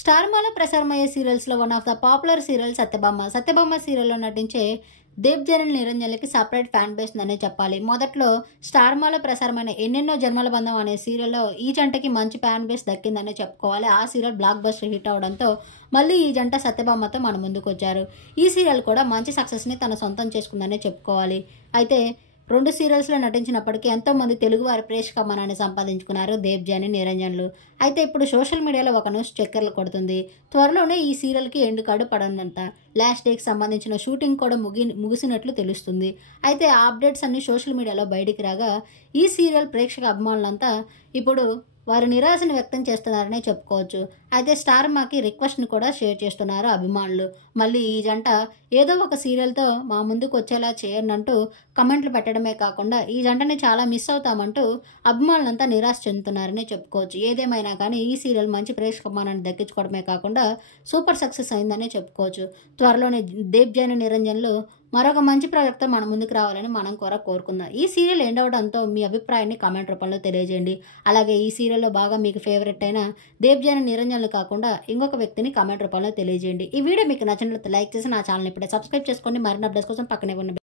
స్టార్మాలో ప్రసారమయ్యే సీరియల్స్లో one of the popular serial Satyabhama. Satyabhama సీరియల్లో నటించే దేబ్జనని నిరంజన్లకి సపరేట్ ఫ్యాన్ బేస్ ఉందనే చెప్పాలి. మొదట్లో స్టార్మాలో ప్రసారమైన ఎన్నెన్నో జన్మల బంధం అనే సీరియల్లో ఈ జంటకి మంచి ఫ్యాన్ బేస్ దక్కిందనే చెప్పుకోవాలి. ఆ సీరియల్ బ్లాక్ బస్టర్ హిట్ అవడంతో మళ్ళీ ఈ జంట సత్యభామతో మన ముందుకు వచ్చారు. ఈ సీరియల్ కూడా మంచి సక్సెస్ని తన సొంతం చేసుకుందనే చెప్పుకోవాలి. అయితే 2 సీరియల్స్లో నటించినప్పటికీ ఎంతోమంది తెలుగువారి ప్రేక్షకాభిమానాన్ని సంపాదించుకున్నారు దేబ్జని నిరంజన్లు. అయితే ఇప్పుడు సోషల్ మీడియాలో ఒక న్యూస్ చక్కర్లు కొడుతుంది. త్వరలోనే ఈ సీరియల్కి ఎండ్ కార్డు పడనుందంట. లాస్ట్ డేకి సంబంధించిన షూటింగ్ కూడా ముగిసినట్లు తెలుస్తుంది. అయితే ఆ అప్డేట్స్ అన్ని సోషల్ మీడియాలో బయటికి రాగా ఈ సీరియల్ ప్రేక్షక అభిమానులంతా ఇప్పుడు వారి నిరాశను వ్యక్తం చేస్తున్నారనే చెప్పుకోవచ్చు. అయితే స్టార్మాకి రిక్వెస్ట్ని కూడా షేర్ చేస్తున్నారు అభిమానులు. మళ్ళీ ఈ జంట ఏదో ఒక సీరియల్తో మా ముందుకు వచ్చేలా చేయండి అంటూ కమెంట్లు పెట్టడమే కాకుండా ఈ జంటని చాలా మిస్ అవుతామంటూ అభిమానులంతా నిరాశ చెందుతున్నారనే చెప్పుకోవచ్చు. ఏదేమైనా కానీ ఈ సీరియల్ మంచి ప్రేక్షకమానాన్ని దక్కించుకోవడమే కాకుండా సూపర్ సక్సెస్ అయిందనే చెప్పుకోవచ్చు. త్వరలోనే దేబ్జని నిరంజన్లు మరొక మంచి ప్రాజెక్ట్తో మన ముందుకు రావాలని మనం కూడా కోరుకుందాం. ఈ సీరియల్ ఎండ్ అవడంతో మీ అభిప్రాయాన్ని కామెంట్ రూపంలో తెలియజేయండి. అలాగే ఈ సీరియల్లో బాగా మీకు ఫేవరెట్ అయిన దేబ్జని నిరంజన్లు కాకుండా ఇంకొక వ్యక్తిని కామెంట్ రూపంలో తెలియజేయండి. ఈ వీడియో మీకు నచ్చినట్లయితే లైక్ చేసి నా ఛానల్ ఇప్పుడే సబ్స్క్రైబ్ చేసుకోండి. మరిన్ని అప్డేట్స్ కోసం పక్కనే ఉన్న